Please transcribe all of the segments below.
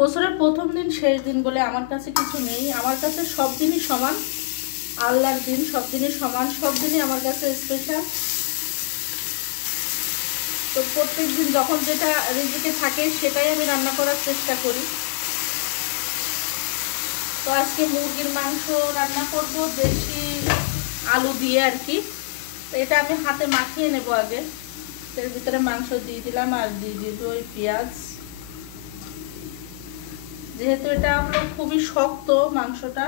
বছরের প্রথম দিন শেষ দিন বলে আমার কাছে কিছু নেই। আমার কাছে সব দিনই সমান, আল্লাহর দিন সব দিনই সমান, সব দিনই আমার কাছে স্পেশাল। তো প্রত্যেক দিন যখন যেটা রিজিকে থাকে সেটাই আমি রান্না করার চেষ্টা করি। তো আজকে মুরগির মাংস রান্না করব দেশি আলু দিয়ে আর কি। তো এটা আমি হাতে মাখিয়ে নেব আগে। এর ভিতরে মাংস দিয়ে দিলাম আর দিয়ে দিব ওই পেঁয়াজ। যেহেতু এটা হলো খুবই শক্ত মাংসটা,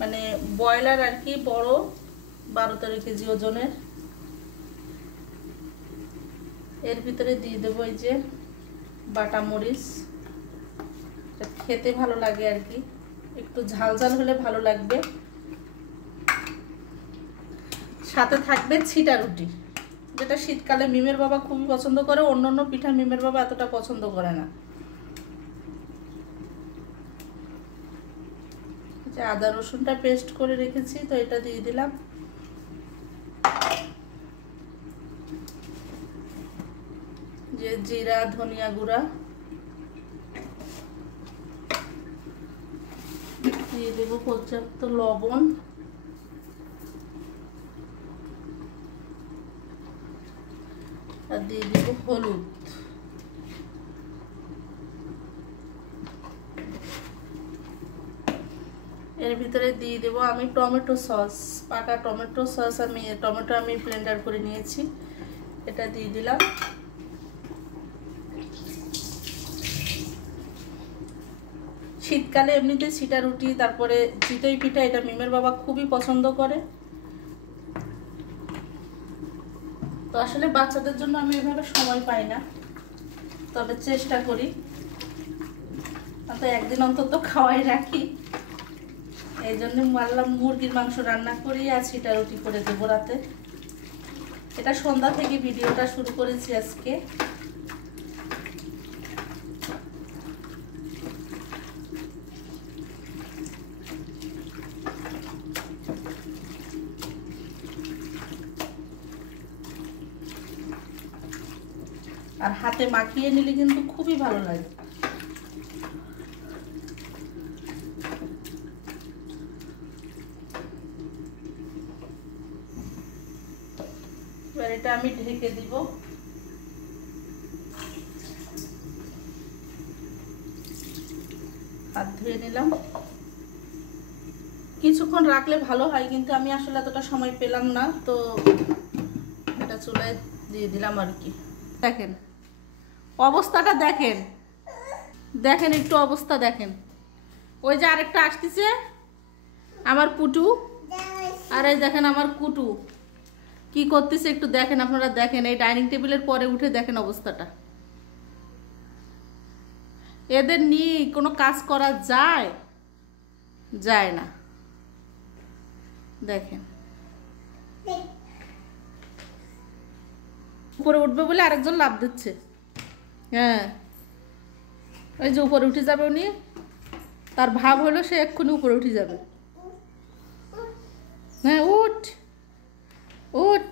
মানে ব্রয়লার আর কি, বড় 12-13 কেজি ওজনের। এর ভিতরে দিয়ে দেবো এই যে বাটা মরিচ, খেতে ভালো লাগে আর কি, একটু ঝাল ঝাল হলে ভালো লাগবে। সাথে থাকবে ছিটা রুটি, যেটা শীতকালে মিমের বাবা খুবই পছন্দ করে। অন্যান্য পিঠা মিমের বাবা এতটা পছন্দ করে না। আদা রসুনটা পেস্ট করে রেখেছি, তো এটা দিয়ে দিলাম। যে জিরা ধনিয়া গুঁড়া দিয়ে দেবো, পর্যাপ্ত লবণ, আর দিয়ে দেব হলুদ। এর ভিতরে দিয়ে দেব আমি টমেটো সস, পাকা টমেটো সস। টমেটো আমি ব্লেন্ডার করে নিয়েছি, এটা দিয়ে দিলাম। শীতকালে এমনিতে ছিটা রুটি, তারপরে চিতই পিঠা, এটা মিমের বাবা খুবই পছন্দ করে। তো আসলে বাচ্চাদের জন্য আমি এভাবে সময় পাই না, তবে চেষ্টা করি তো একদিন অন্তত খাওয়াই রাখি। এই জন্য মারলাম মুরগির মাংস রান্না করি আর ছিটা রুটি করে দেবো রাতে। এটা সন্ধ্যা থেকে ভিডিওটা শুরু করেছি আজকে। আর হাতে মাখিয়ে নিলে কিন্তু খুবই ভালো লাগে। এবার এটা আমি ঢেকে দিব। হাত ধুয়ে নিলাম। কিছুক্ষণ রাখলে ভালো হয়, কিন্তু আমি আসলে এতটা সময় পেলাম না, তো এটা চুলায় দিয়ে দিলাম আর কি। দেখেন অবস্থাটা, দেখেন দেখেন একটু অবস্থা দেখেন। ওই যে আরেকটা আসতেছে আমার পুটু, আর এই দেখেন আমার কুটু কি করতেছে একটু দেখেন আপনারা। দেখেন এই ডাইনিং টেবিলের পরে উঠে দেখেন অবস্থাটা। এদের নিয়ে কোনো কাজ করা যায়? যায় না। দেখেন উপরে উঠবে বলে আরেকজন লাফ দিচ্ছে। হ্যাঁ ওই যে উপরে উঠে যাবে উনি, তার ভাব হলো সে এক্ষুনি উপরে উঠে যাবে। হ্যাঁ উঠ উঠ,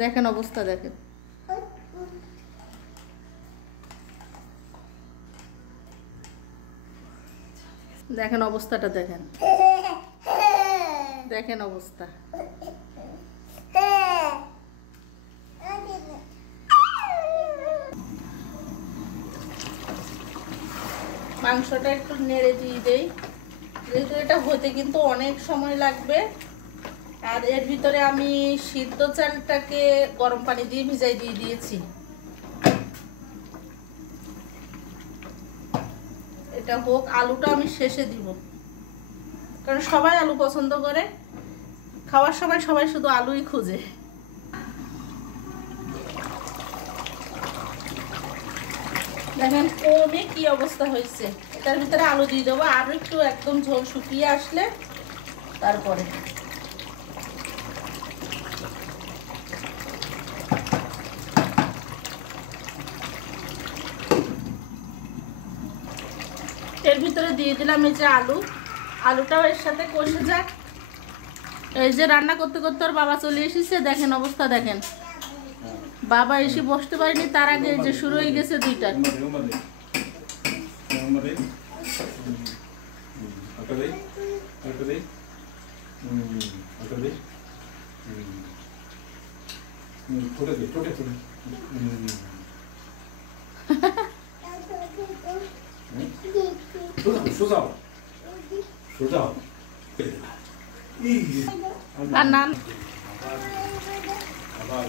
দেখেন অবস্থা দেখেন। দেখেন অবস্থাটা দেখেন, দেখেন অবস্থা। মাংসটা একটু নেড়ে দিয়ে দেই, যেহেতু এটা হতে কিন্তু অনেক সময় লাগবে। আর এর ভিতরে আমি সিদ্ধ চালটাকে গরম পানি দিয়ে ভিজাই দিয়ে দিয়েছি। এটা হোক, আলুটা আমি শেষে দিব, কারণ সবাই আলু পছন্দ করে। খাওয়ার সময় সবাই শুধু আলুই খুঁজে। দেখেন কমে কি অবস্থা হয়েছে। এটার ভিতরে আলু দিয়ে দেবো, আরো একটু একদম ঝোল শুকিয়ে আসলে তারপরে। এর ভিতরে দিয়ে দিলাম এই যে আলু, আলুটাও এর সাথে কষে যাক। এই যে রান্না করতে করতে ওর বাবা চলে এসেছে, দেখেন অবস্থা দেখেন। বাবা এসে বসতে পারেনি, তার আগে এই যে শুরু হয়ে গেছে দুইটা। দে আটা দে আটা দে আটা দে ছোটে দে ছোটে ছোটে সোজাও সোজাও আর নান আবার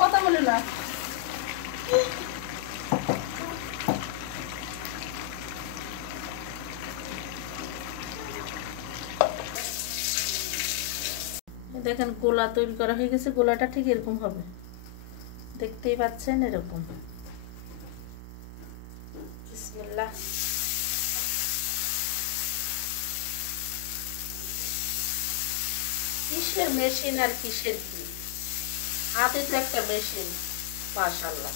কথা বলে না দেখেন গোলা তৈরি করা হয়ে গেছে গোলাটা ঠিক এরকম হবে দেখতেই পাচ্ছেন এরকম বিসমিল্লাহ কিসের মেশিন আর কিসের কি হাতে তো একটা মেশিন মাশাআল্লাহ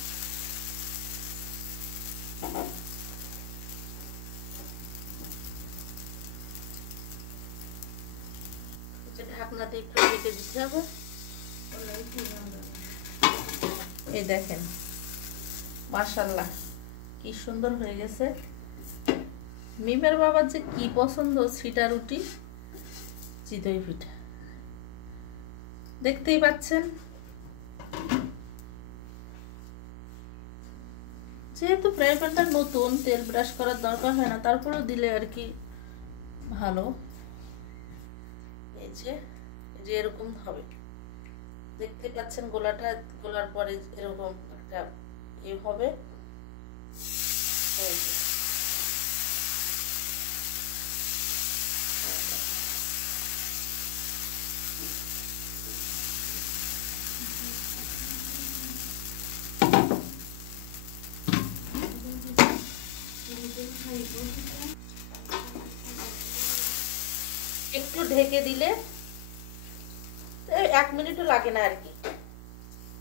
ঢাকনা দিয়ে একটু ঢেকে দিতে হবে এই দেখেন মাশাআল্লাহ কি সুন্দর হয়ে গেছে মিমের বাবার যে কি পছন্দ ছিটা রুটি চিতই পিঠা দেখতেই পাচ্ছেন যেহেতু ফ্রাই প্যানটা নতুন তেল ব্রাশ করার দরকার হয় না তারপরেও দিলে আর কি ভালো এই যে এরকম হবে দেখতে পাচ্ছেন গোলাটা গোলার পরে এরকম একটা হবে একটু ঢেকে দিলে 1 মিনিটও লাগে না আর কি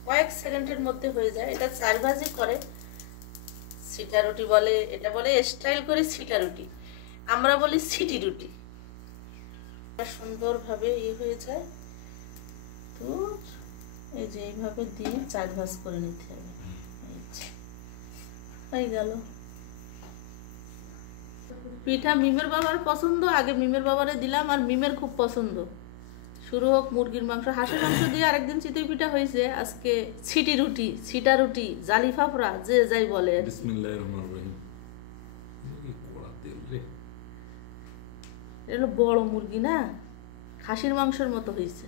কয়েক সেকেন্ডের মধ্যে হয়ে যায় এটা 4 ভাজি করে ছিটা রুটি বলে এটা বলে স্টাইল করে ছিটা রুটি আমরা বলি ছিটি রুটি সুন্দরভাবে হয়ে যায় তো এই যে এইভাবে দিয়ে 4 ভাজ করে নিতে হবে হয়ে গেল পিঠা মিমের বাবার পছন্দ আগে মিমের বাবারে দিলাম আর মিমের খুব পছন্দ শুরু হোক মুরগির মাংস হাঁসের মাংস দিয়ে আরেকদিন চিতই পিঠা হয়েছে আজকে ছিটি রুটি ছিটা রুটি জালি ফাফড়া যে যাই বলে বিসমিল্লাহির রহমানির রহিম কি কোড়া তেল রে এটা বড় মুরগি না খাসির মাংসের মতো হয়েছে